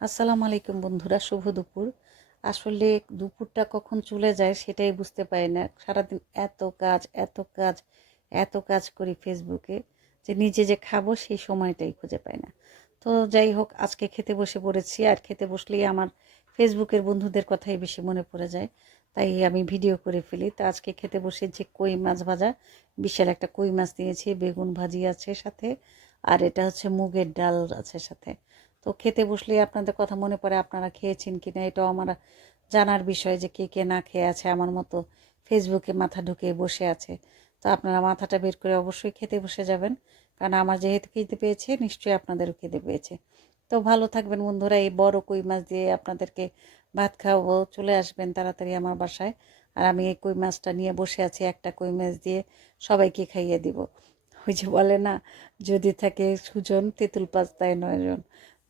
আসসালামু আলাইকুম বন্ধুরা, শুভ দুপুর। আসলে দুপুরটা কখন চলে যায় সেটাই বুঝতে পারি না। সারাদিন এত কাজ এত কাজ এত কাজ করি ফেসবুকে, যে নিজে যে খাবো সেই সময়টাই খুঁজে পাই না। তো যাই হোক, আজকে খেতে বসে পড়েছি। আর খেতে বসলেই আমার ফেসবুকের বন্ধুদের কথাই বেশি মনে পড়ে যায়, তাই আমি ভিডিও করে ফেলি। তো আজকে খেতে বসে যে কই মাছ ভাজা, বিশাল একটা কই মাছ নিয়েছি, বেগুন ভাজি আছে সাথে, আর এটা হচ্ছে মুগের ডাল আছে সাথে। তো খেতে বসলে আপনাদের কথা মনে পড়ে, আপনারা খেয়েছেন কিনা এটাও আমার জানার বিষয়, যে কে কে না খেয়ে আছে আমার মতো ফেসবুকে মাথা ঢুকিয়ে বসে আছে। তো আপনারা মাথাটা বের করে অবশ্যই খেতে বসে যাবেন, কারণ আমার যেহেতু খেতে পেয়েছে, নিশ্চয়ই আপনাদেরও খেতে পেয়েছে। তো ভালো থাকবেন বন্ধুরা। এই বড় কই মাছ দিয়ে আপনাদেরকে ভাত খাওয়াবো, চলে আসবেন তাড়াতাড়ি আমার বাসায়। আর আমি এই কই মাছটা নিয়ে বসে আছি, একটা কই মাছ দিয়ে সবাইকে খাইয়ে দিব। ওই যে বলে না, যদি থাকে সুজন তেঁতুল পাতায় 9 জন।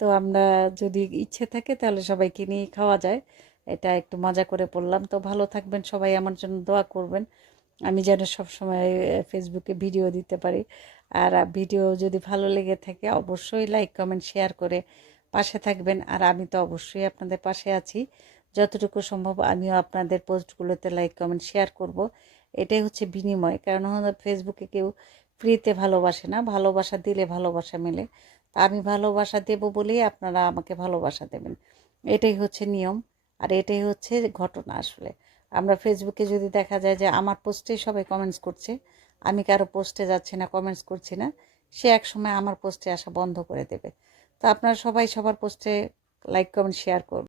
তো আমরা যদি ইচ্ছে থাকে তাহলে সবাইকে নিয়ে খাওয়া যায়। এটা একটু মজা করে পড়লাম। তো ভালো থাকবেন সবাই, আমার জন্য দোয়া করবেন আমি যেন সবসময় ফেসবুকে ভিডিও দিতে পারি। আর ভিডিও যদি ভালো লেগে থাকে অবশ্যই লাইক কমেন্ট শেয়ার করে পাশে থাকবেন। আর আমি তো অবশ্যই আপনাদের পাশে আছি, যতটুকু সম্ভব আমিও আপনাদের পোস্টগুলোতে লাইক কমেন্ট শেয়ার করব। এটাই হচ্ছে বিনিময়, কারণ ফেসবুকে কেউ ফ্রিতে ভালোবাসে না, ভালোবাসা দিলে ভালোবাসা মেলে। তা আমি ভালোবাসা দেব বলেই আপনারা আমাকে ভালোবাসা দেবেন, এটাই হচ্ছে নিয়ম। আর এটাই হচ্ছে ঘটনা আসলে। আমরা ফেসবুকে যদি দেখা যায় যে আমার পোস্টে সবাই কমেন্টস করছে, আমি কারো পোস্টে যাচ্ছি না, কমেন্টস করছি না, সে এক সময় আমার পোস্টে আসা বন্ধ করে দেবে। তো আপনারা সবাই সবার পোস্টে লাইক কমেন্ট শেয়ার করবেন।